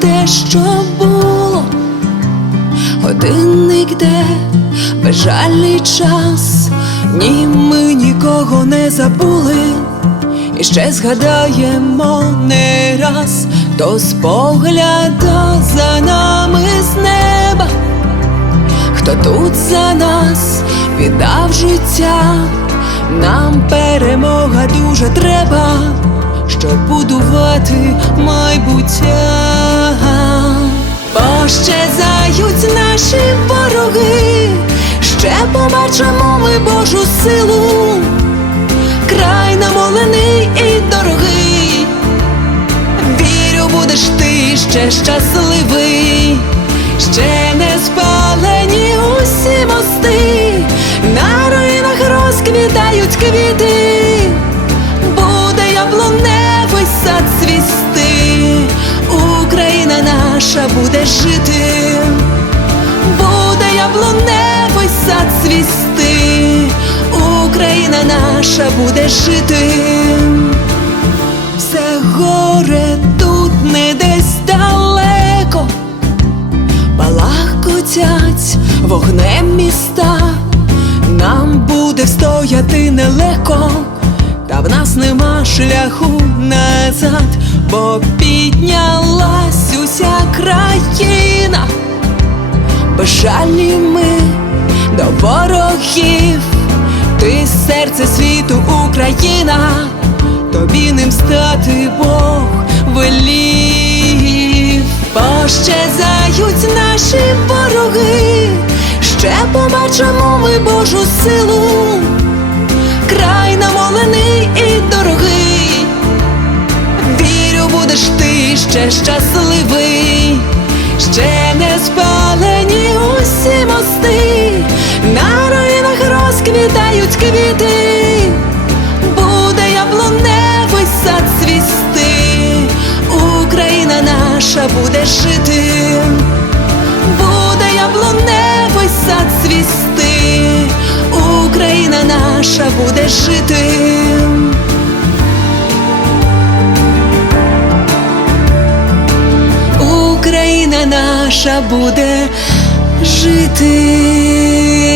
те, що було, годинник де безжальний час, ні, ми нікого не забули, і ще згадаємо не раз, хто спогляда за нами з неба, хто тут за нас віддав життя, нам перемога дуже треба, щоб будувати майбуття. Пощезають наші вороги, ще побачимо ми Божу силу, край намолений і дорогий. Вірю, будеш ти ще щасливий, Україна наша буде жити. Все горе тут не десь далеко, балакотять вогнем міста, нам буде встояти нелегко, та в нас нема шляху назад, бо піднялась уся країна, безжальні ми до ворогів, ти серце світу, Україна тобі ним стати Бог велів. Пощезають наші вороги, ще побачимо ми Божу силу, край намолений і дорогий. Вірю, будеш ти ще щасливий, ще не буде жити, буде яблуневий сад цвісти, Україна наша буде жити. Україна наша буде жити.